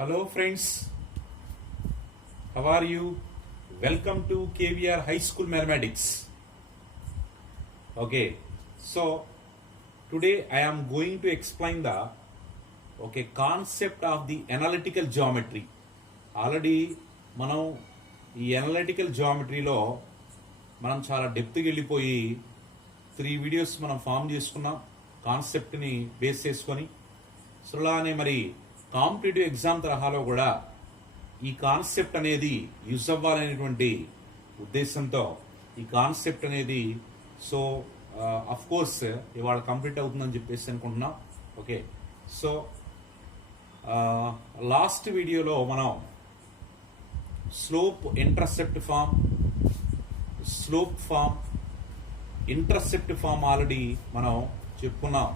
Hello friends, how are you? Welcome to KVR High School Mathematics. Okay, so today I am going to explain the concept of the analytical geometry. Already మనం ఈ analytical జామెట్రీలో మనం చాలా డెప్త్కి వెళ్ళిపోయి 3 videos మనం form చేసుకున్నాం కాన్సెప్ట్ని base చేసుకొని. So అలానే మరి కాంపిటేటివ్ ఎగ్జామ్ తరహాలో కూడా ఈ కాన్సెప్ట్ అనేది యూజ్ అవ్వాలనేటువంటి ఉద్దేశంతో ఈ కాన్సెప్ట్ అనేది సో అఫ్ కోర్స్ ఇవాళ కంప్లీట్ అవుతుందని చెప్పేసి అనుకుంటున్నాం. ఓకే, సో లాస్ట్ వీడియోలో మనం slope intercept form, intercept form already మనం చెప్పుకున్నాం.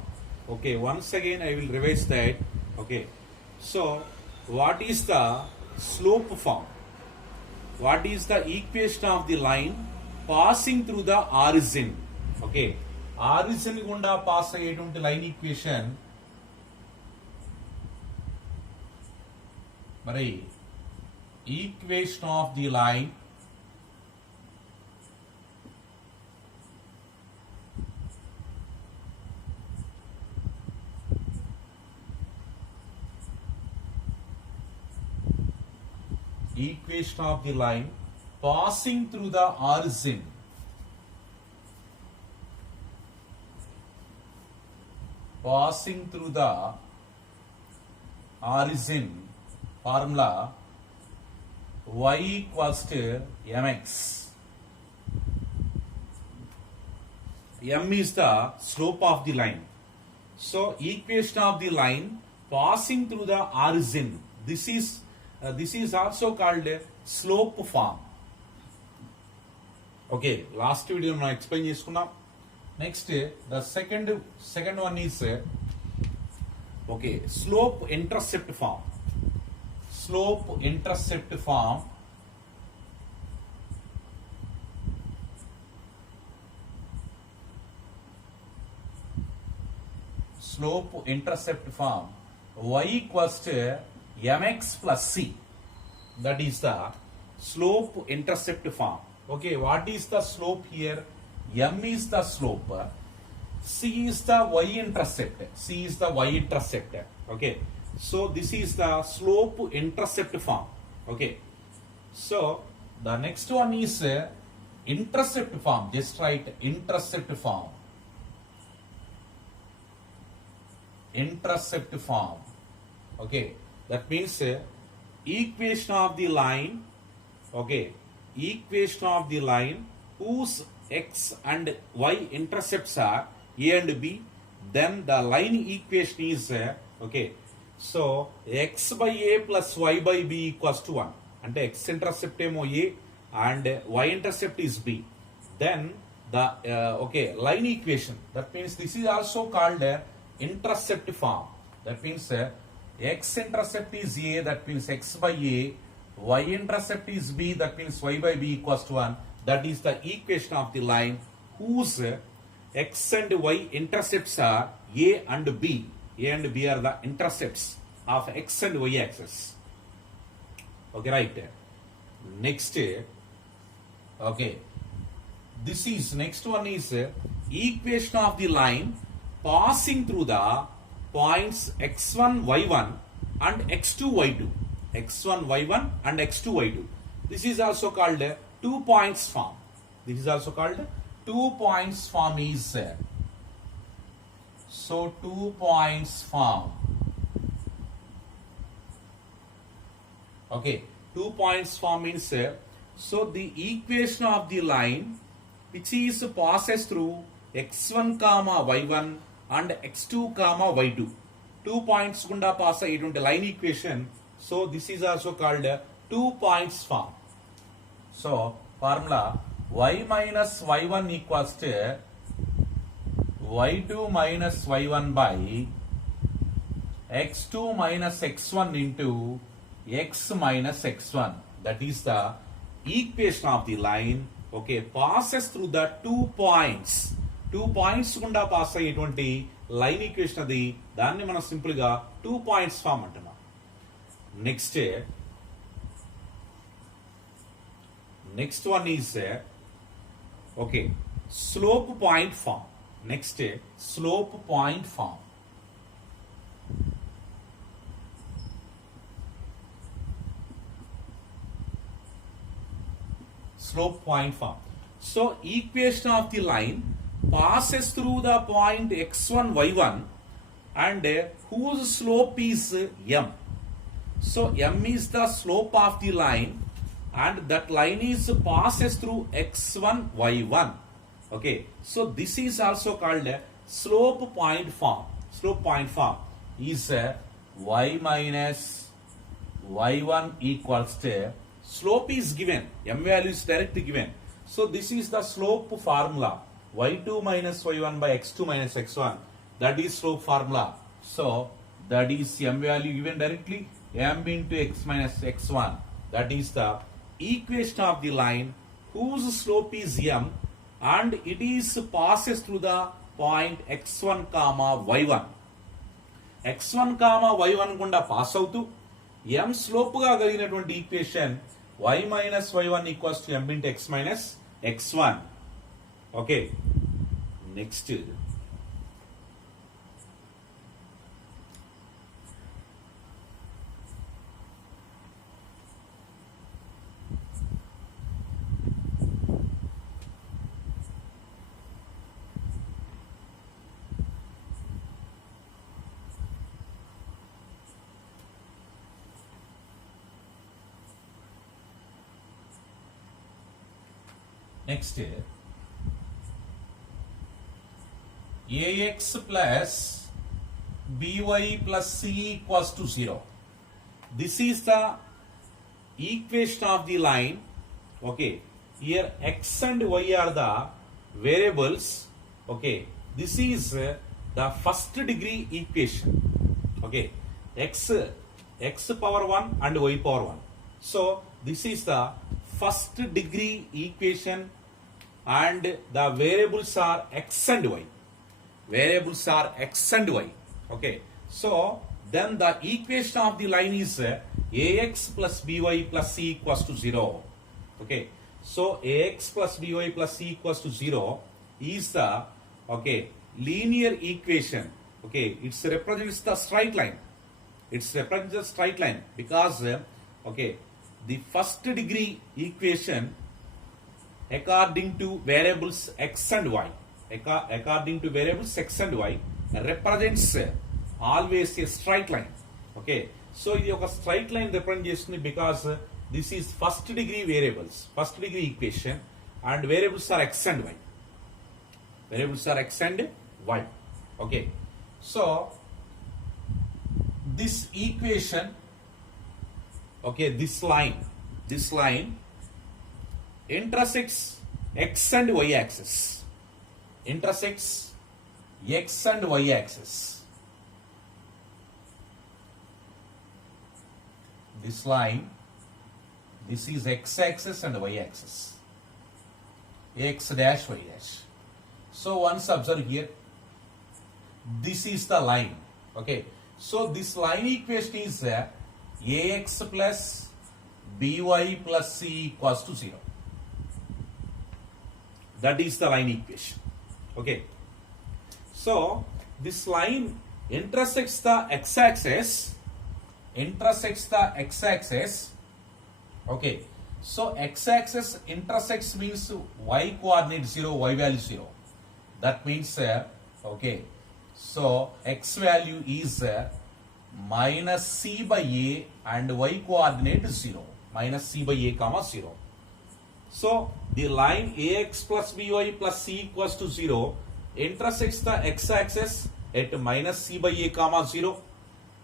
Okay, once again I will revise that. Okay, so what is the slope form? What is the equation of the line passing through the origin? Okay, origin గుండా pass అయ్యేటువంటి line equation మరి equation of the line passing through the origin. Passing through the origin formula y equals to mx. M is the slope of the line. So equation of the line passing through the origin. This is also called slope form. Okay, last video మనం explain చేసుకున్నాం. Next the second one is okay slope intercept form. Slope intercept form y equals to mx plus c. That is the slope intercept form. Okay, what is the slope here? M is the slope, c is the y-intercept. Okay, so this is the slope intercept form. Okay, so the next one is intercept form. Just write intercept form. Okay, that means equation of the line. Okay, equation of the line whose x and y intercepts are a and b, then the line equation is okay, so x by a plus y by b equals to 1. And x intercept emo a and y intercept is b, then the okay line equation, that means this is also called intercept form. That means x intercept is a, that means x by a, y intercept is b, that means y by b equals to 1. That is the equation of the line whose x and y intercepts are a and b. A and b are the intercepts of x and y axis. Okay, right. Next, okay, this is next one is equation of the line passing through the points x1 y1 and x2 y2. x1 y1 and x2 y2. This is also called 2 points form. This is also called 2 points form is so 2 points form. Okay, 2 points form means so the equation of the line which is passes through x1 comma y1 and x2 comma y2. 2 points gunda pass ayyundi line equation. So this is also called 2 points form. So formula y minus y1 equals to y2 minus y1 by x2 minus x1 into x minus x1. That is the equation of the line. Okay, passes through the 2 points. 2 points గుండా pass అయ్యేటువంటి line equation అది, దాన్ని మనం simple గా 2 points form అంటున్నాం. next next one is okay, slope point form. Next slope point form. Slope point form. So equation of the line passes through the point x1 y1 and whose slope is m. So m is the slope of the line and that line is passes through x1 y1. Okay, so this is also called a slope point form. Slope point form is y minus y1 equals to, slope is given, m value is directly given. So this is the slope formula, y2 minus y1 by x2 minus x1. That is slope formula. So that is m value given directly, m into x minus x1. That is the equation of the line whose slope is m and it is passes through the point x1 comma y1. x1 comma y1 గుండా pass అవుతూ m slope గా కలిగినటువంటి equation y minus y1 equals to m into x minus x1. Okay, next next ax plus by plus c equals to 0. This is the equation of the line. Okay, here x and y are the variables. Okay, this is the first degree equation. Okay, x power 1 and y power 1. So this is the first degree equation and the variables are x and y. Variables are x and y. Okay, so then the equation of the line is ax plus by plus c equals to 0. Okay, so ax plus by plus c equals to 0 is the linear equation. Okay, it represents the straight line. It represents the straight line because the first degree equation according to variables x and y, according to variables x and y represents always a straight line. Okay, so ఇది ఒక straight line represent చేస్తుంది because this is first degree variables, first degree equation and variables are x and y. Variables are x and y. Okay, so this equation, this line intersects x and y axis. Intersects x and y axis. This line, this is x axis and y axis. X dash, y dash. So once observe here, this is the line. Okay, so this line equation is ax plus by plus c equals to 0. That is the line equation. Okay, so this line intersects the x-axis. Okay, so x-axis intersects means y coordinate 0, y value 0. That means so x value is minus c by a and y coordinate 0, minus c by a comma 0. So the line ax plus by plus c equals to 0 intersects the x-axis at minus c by a comma 0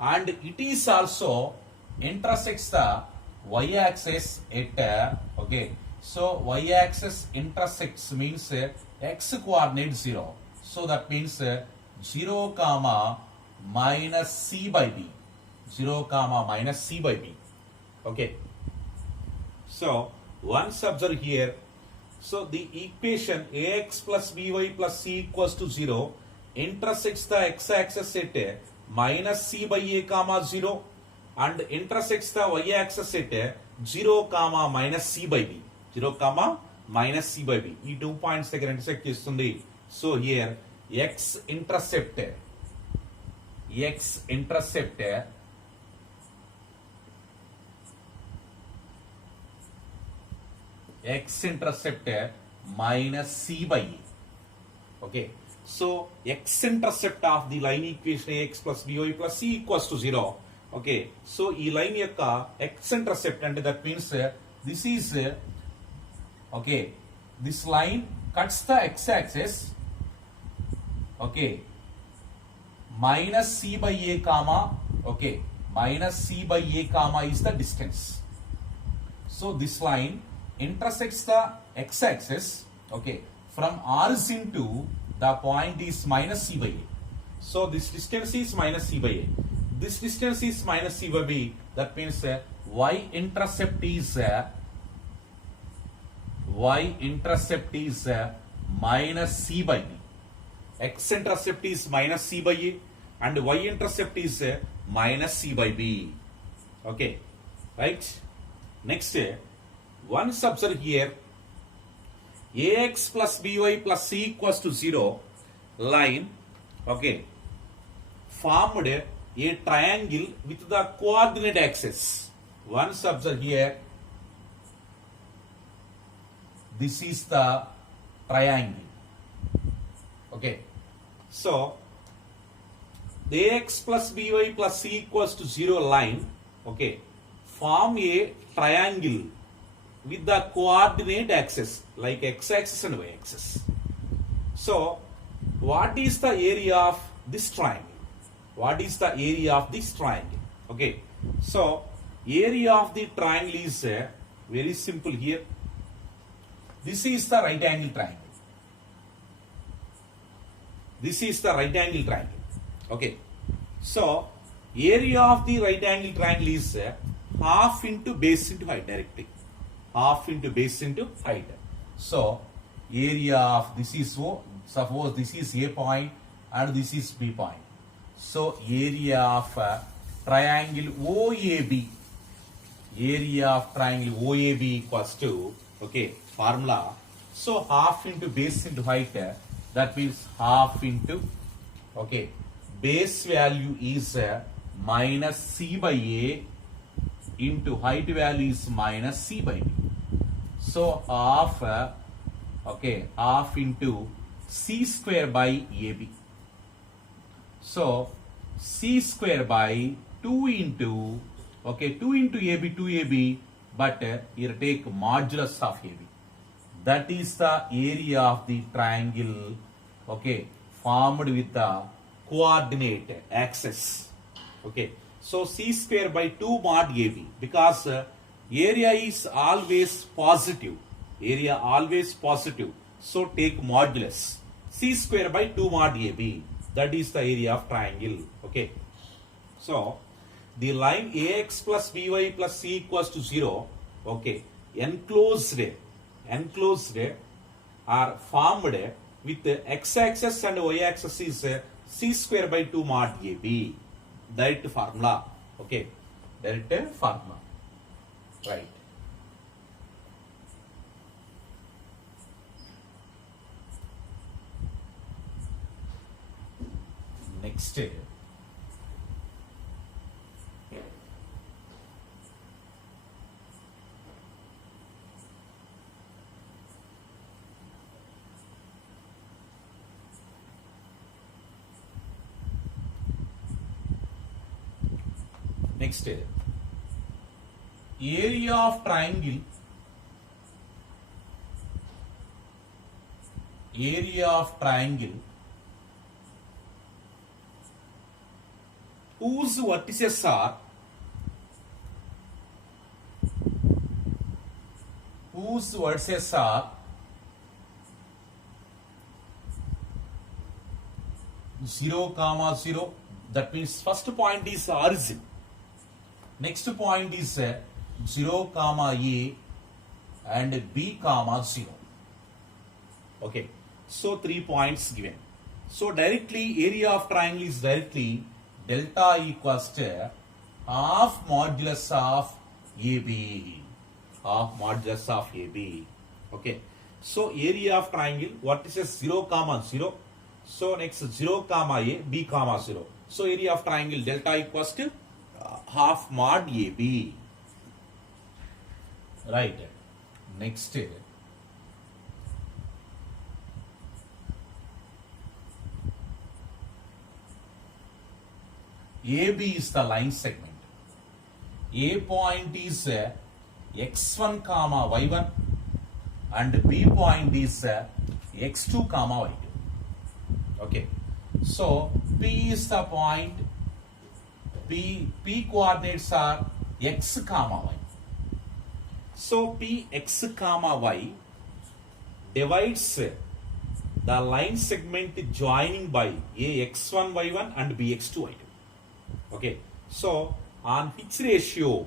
and it is also intersects the y-axis at so y-axis intersects means x coordinate 0. So that means 0 comma minus c by b. 0 comma minus c by b. Okay. So once observe here, so the equation ax plus by plus c equals to 0 intersects the x-axis at minus c by a comma 0 and intersects the y-axis at 0 comma minus c by b. 0 comma minus c by b. ఈ 2 points దగ్గర intersect చేస్తుంది. So here x-intercept minus c by a. Okay. So x-intercept of the line equation ax plus by plus c equals to 0. Okay. So ఈ line యొక్క x-intercept అంటే that means this is okay, this line cuts the x-axis, okay, minus c by a comma, okay, minus c by a comma is the distance. So this line intersects the x-axis, okay, from origin to the point is minus c by a. So this distance is minus c by a. This distance is minus c by b. That means y-intercept is minus c by b. X-intercept is minus c by a and y-intercept is minus c by b. Okay, right? Next, once observe here, ax plus by plus c equals to 0 line, okay, formed a triangle with the coordinate axis. Once observe here, this is the triangle. Okay, so the ax plus by plus c equals to 0 line, okay, form a triangle with the coordinate axis like x-axis and y-axis. So what is the area of this triangle? What is the area of this triangle? Okay, so area of the triangle is very simple here. This is the right angle triangle. This is the right angle triangle. Okay, so area of the right angle triangle is half into base into height directly. Half into base into height. So area of this is O. Suppose this is A point and this is B point. So area of triangle OAB. Area of triangle OAB equals to, okay, formula. So half into base into height. That means half into, okay, base value is minus c by a into height value is minus c by b. So half, okay, half into c square by ab. So c square by 2 into, okay, 2 into ab, 2ab, but here take modulus of ab. That is the area of the triangle, okay, formed with the coordinate axis. Okay, so c square by 2 mod ab, because area is always positive. Area always positive. So take modulus. C square by 2 mod ab. That is the area of triangle. Okay. So the line ax plus by plus c equals to 0. Okay. Enclosed are formed with x-axis and y-axis is c square by 2 mod ab. Direct formula. Okay. Direct formula. Right. Next, area of triangle, whose vertices are whose vertices are 0, 0. That means first point is origin. Next point is 0, A and B, 0. Okay. So 3 points given. So directly area of triangle is directly delta equals to half modulus of AB. Half modulus of AB. Okay. So area of triangle, what is a 0, 0. So next 0, A, B, 0. So area of triangle delta equals to half mod AB. Right. Next. AB is the line segment. A point is x1 comma y1 and B point is x2 comma y2. Okay. So P is the point. P coordinates are x comma y. So P x comma y divides the line segment joining by A x1 y1 and B x2 y2. Okay. So on which ratio?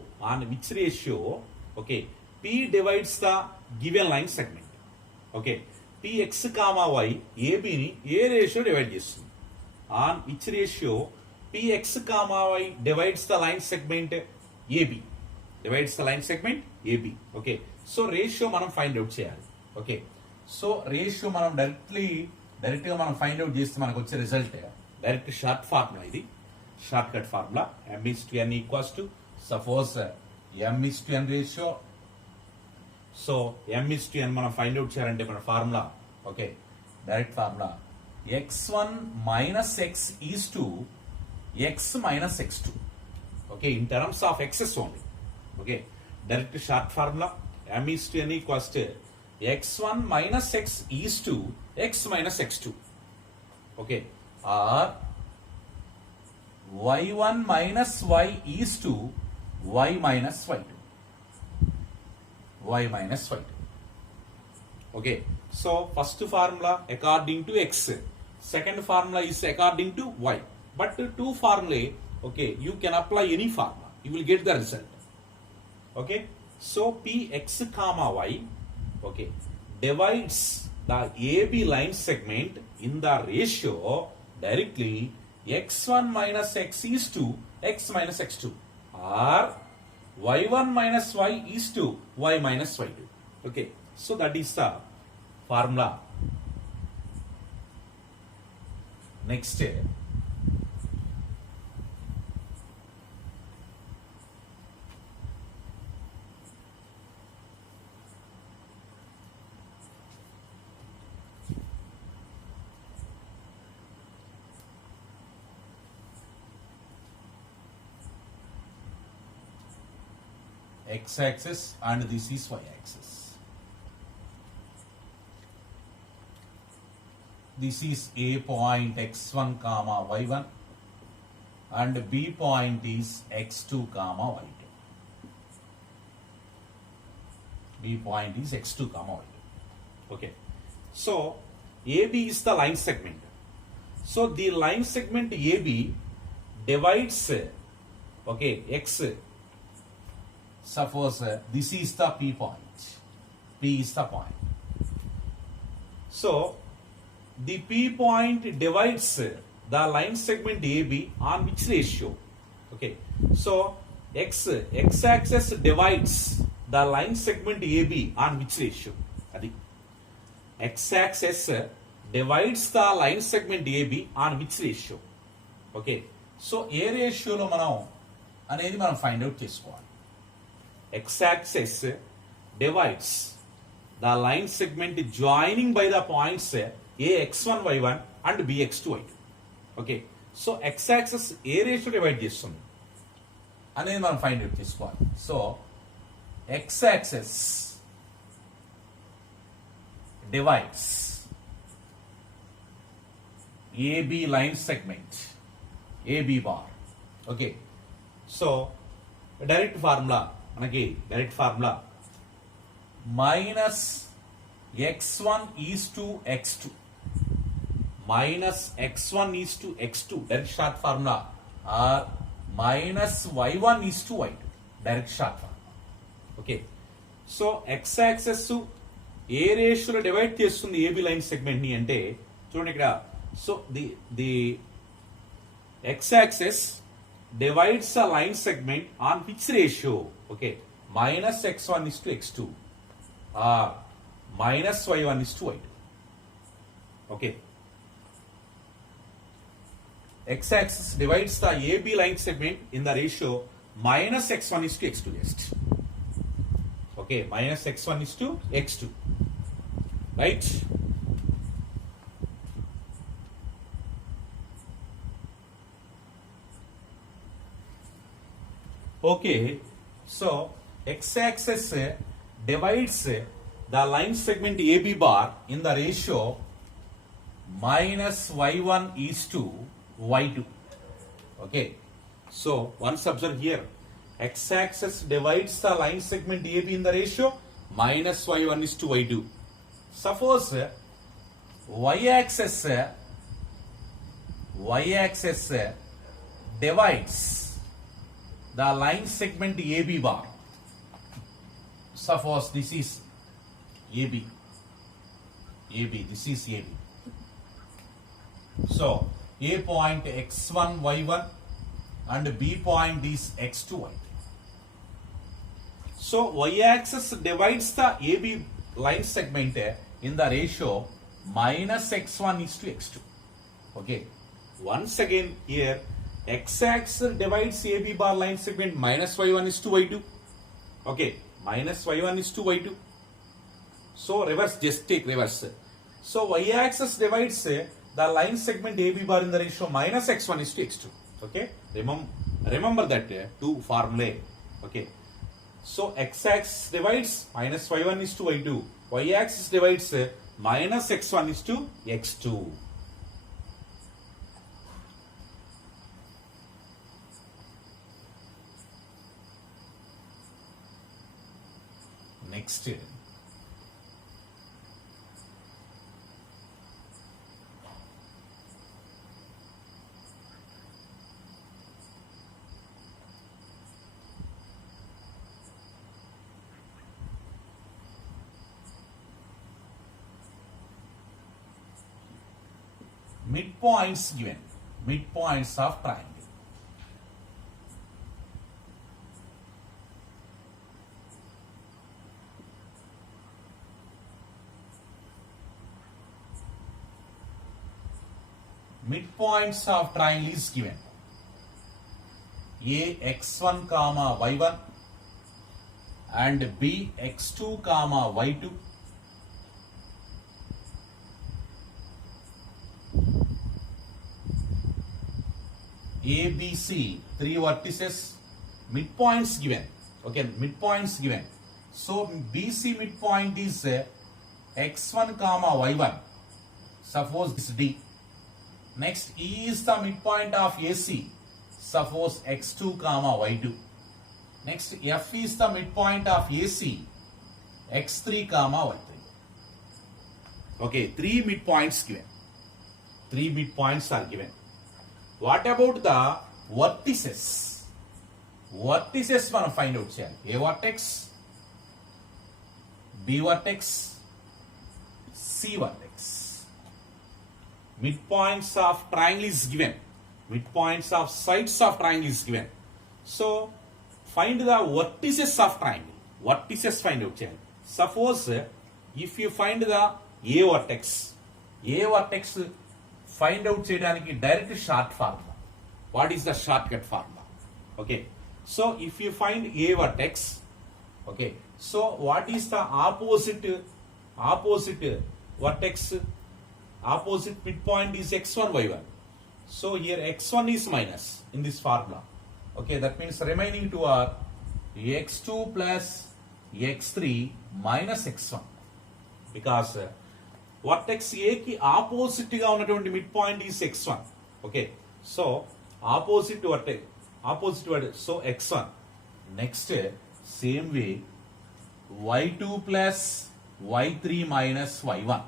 Okay. P divides the given line segment. Okay. P x comma y AB ni A ratio divide చేస్తుంది. On which ratio? P x comma y divides the line segment AB. Divides the line segment AB. Okay. So ratio మనం find out చేయాలి. Okay. So ratio మనం direct గా మనం find out చేస్తే మనకు వచ్చే result direct short formula ఇది. Short cut formula m:n equals to suppose m:n ratio. So m:n మనం ఫైండ్ అవుట్ చేయాలంటే మన formula okay direct formula x1 minus x is to x minus x2. Okay, in terms of x's only. Okay, direct short formula m:n equals to x1 minus x is to x minus x2. Okay, or y1 minus y is to y minus y2. Y minus y2. Okay, so first formula according to x, second formula is according to y. But two formulae, okay, you can apply any formula, you will get the result. Okay, so Px comma y, okay, divides the AB line segment in the ratio directly x1 minus x is to x minus x2, or y1 minus y is to y minus y2. Okay, so that is the formula. Next, x-axis and this is y-axis. This is A point x1 comma y1 and B point is x2 comma y2. B point is x2 comma y2. Okay. So AB is the line segment. So the line segment AB divides okay x. Suppose this is the P point. P is the point. So the P point divides the line segment AB on which ratio? Okay. So x-axis divides the line segment AB on which ratio? Adi. X-axis divides the line segment AB on which ratio? Okay. So a ratio lo మనం అనేది మనం find out చేసుకోవాలి. X-axis divides the line segment joining by the points A x1 y1 and B x2 y2. Okay, so x-axis A ratio divide చేస్తుంది అనేది మనం find out చేసుకోవాలి. So x-axis divides AB line segment AB bar. Okay, so direct formula మనకి direct formula minus x1 is to x2 minus x1 is to x2 direct short formula or minus y1 is to y2 direct short formula. Okay, so x axis ఏ రేషియోలో divide చేస్తుంది AB line segment ని అంటే చూడండి ఇక్కడ. So the X access divides a line segment on which ratio? Okay, minus x1 is to x2 or minus y1 is to y2. Okay. X-axis divides the AB line segment in the ratio minus x1 is to x2 just. Okay, minus x1 is to x2. Right? Okay, so x-axis divides the line segment AB bar in the ratio minus y1 is to y2. Okay, so once observe here, x-axis divides the line segment AB in the ratio minus y1 is to y2. Suppose y-axis divides the line segment AB bar. Suppose this is AB, this is AB. So A point x1 y1 and B point is x2 y2. So y-axis divides the AB line segment in the ratio minus x1 is to x2. Okay, once again here x-axis divides AB bar line segment minus y1 is to y2. Okay, minus y1 is to y2. So reverse, just take reverse. So y-axis divides the line segment AB bar in the ratio minus x1 is to x2. Okay, remember that two formulae. Okay, so x-axis divides minus y1 is to y2. Y-axis divides minus x1 is to x2. Next, midpoints given, midpoints of triangle. Midpoints of triangle is given. A x1 comma y1 and B x2 comma y2. A, B, C, three vertices, midpoints given. Okay, midpoints given. So BC midpoint is x1 comma y1. Suppose this D. Next, E is the midpoint of AC. Suppose x2 comma y2. Next, F is the midpoint of AC. x3 comma y3. Okay, three midpoints given. Three midpoints are given. What about the vertices? Vertices మనం find out చేయాలి. A vertex, B vertex, C vertex. Midpoints of triangle is given. Midpoints of sides of triangle is given. So find the vertices of triangle. Vertices find out చేయాలి. Suppose if you find the A vertex find out చేయడానికి direct short formula. What is the shortcut formula? Okay, so if you find a vertex, okay, so what is the opposite vertex? Opposite midpoint is x1 y1. So here x1 is minus in this formula. Okay, that means remaining two are x2 plus x3 minus x1 because vertex A కి opposite గా ఉన్నటువంటి midpoint is x1. Okay, so opposite so x1. Next same way y2 plus y3 minus y1.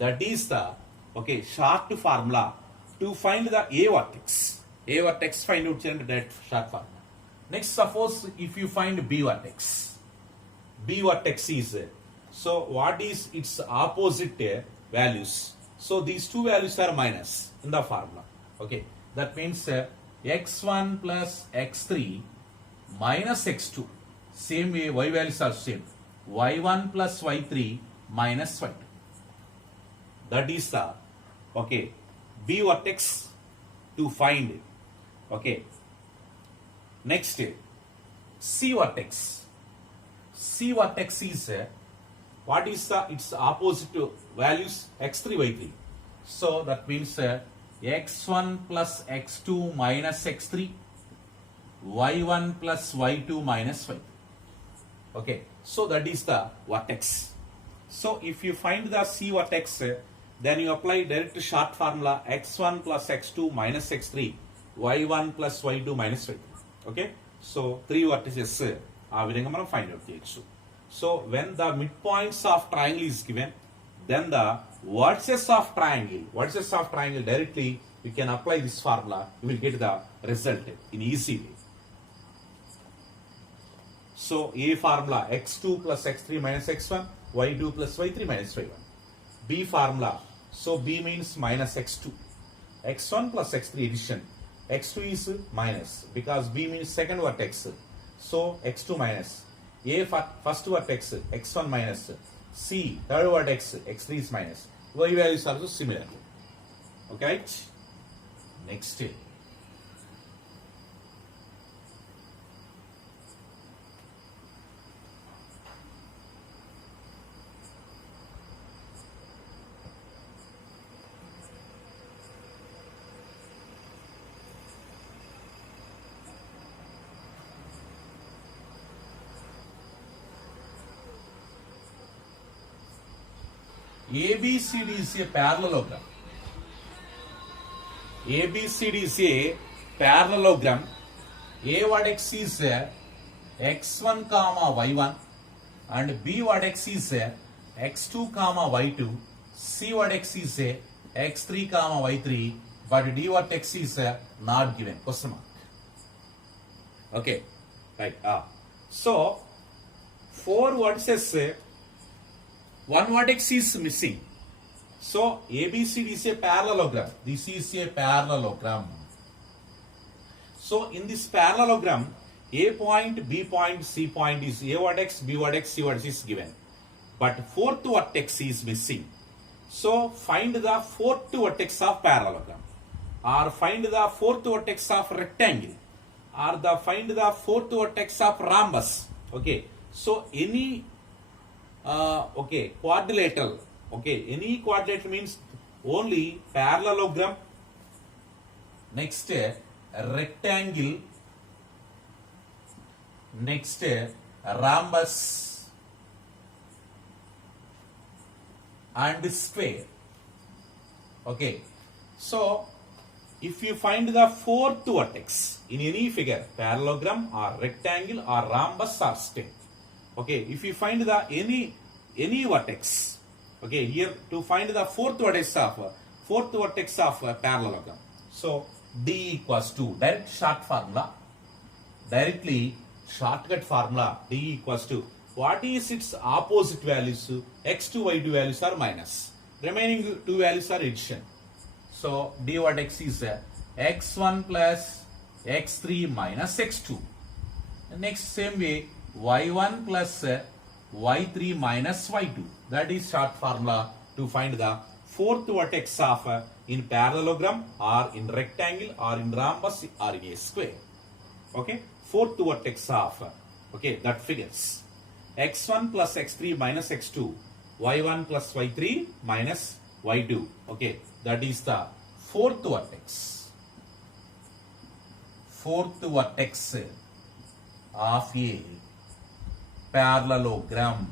That is the short formula to find the A vertex. A vertex find out చేయండి direct short formula. Next suppose if you find B vertex. B vertex is, so what is its opposite values? So these two values are minus in the formula. Okay, that means x1 plus x3 minus x2. Same way, y values are same. y1 plus y3 minus y2. That is the, okay, B vertex to find. Okay. Next, C vertex. C vertex is what is the its opposite to values x3 y3. So that means x1 plus x2 minus x3, y1 plus y2 minus y3. Okay, so that is the vertex. So if you find the C vertex, then you apply direct short formula x1 plus x2 minus x3, y1 plus y2 minus y3. Okay, so three vertices ఆ విధంగా మనం find out చేయొచ్చు. So when the midpoints of triangle is given, then the vertices of triangle directly you can apply this formula, you will get the result in easy way. So A formula x2 plus x3 minus x1, y2 plus y3 minus y1. B formula, so B means minus x2, x1 plus x3 addition, x2 is minus because B means second vertex, so x2 minus. A first vertex x1 minus, C third vertex x3 is minus. Y values are also similar. Okay, next. ABCD is a parallelogram. ABCD is a parallelogram. A vertex is x1 comma y1 and B vertex is x2 comma y2. C vertex is x3 comma y3, but D vertex is not given. Question mark. Okay, right. So four vertices, one vertex is missing. So ABCD is a parallelogram. This is a parallelogram. So in this parallelogram, A point, B point, C point is A vertex, B vertex, C vertex is given. But fourth vertex is missing. So find the fourth vertex of parallelogram, or find the fourth vertex of rectangle, or find the fourth vertex of rhombus. Okay. So any quadrilateral. Okay, any quadrilateral means only parallelogram, next rectangle, next rhombus and square. Okay, so if you find the fourth vertex in any figure, parallelogram or rectangle or rhombus or square. Okay, if you find the any vertex, okay, here to find the fourth vertex of parallelogram. So D equals to directly shortcut formula. D equals to what is its opposite values? X2, Y2 values are minus. Remaining two values are addition. So D vertex is x1 plus x3 minus x2. Next same way, y1 plus y3 minus y2. That is short formula to find the fourth vertex of in parallelogram or in rectangle or in rhombus or in a square. Okay, fourth vertex of that figures x1 plus x3 minus x2, y1 plus y3 minus y2. Okay, that is the fourth vertex. Fourth vertex of a parallelogram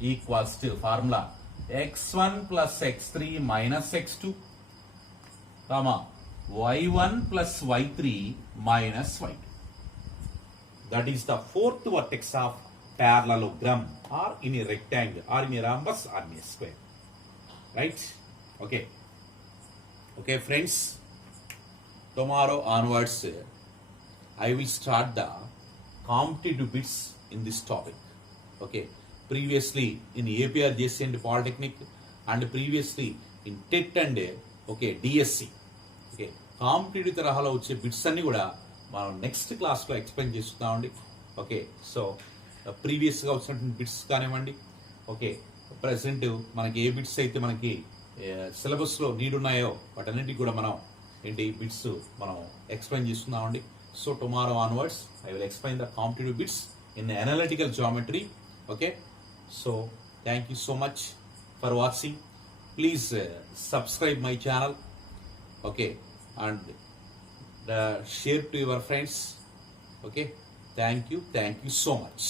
equals to formula x1 plus x3 minus x2, comma y1 plus y3 minus y2. That is the fourth vertex of parallelogram or in a rectangle or in a rhombus or in a square. Right? Okay. Okay, friends. Tomorrow onwards, I will start the competitive bits in this topic. Okay. Previously in APR JC and Polytechnic, and previously in TET and DSC. Okay. Competitive తరహాలో వచ్చే bits అన్ని కూడా మనం next క్లాస్లో explain చేస్తున్నామండి. Okay, so ప్రీవియస్గా వచ్చినటువంటి bits కానివ్వండి, ఓకే ప్రజెంట్ మనకి ఏ బిట్స్ అయితే మనకి సిలబస్లో నీడ్ ఉన్నాయో వాటన్నిటికి కూడా మనం ఏంటి బిట్స్ మనం ఎక్స్ప్లెయిన్ చేస్తున్నామండి. So tomorrow onwards I will explain the competitive bits in analytical geometry. Okay, so thank you so much for watching. Please subscribe my channel, okay, and share to your friends. Okay, thank you so much.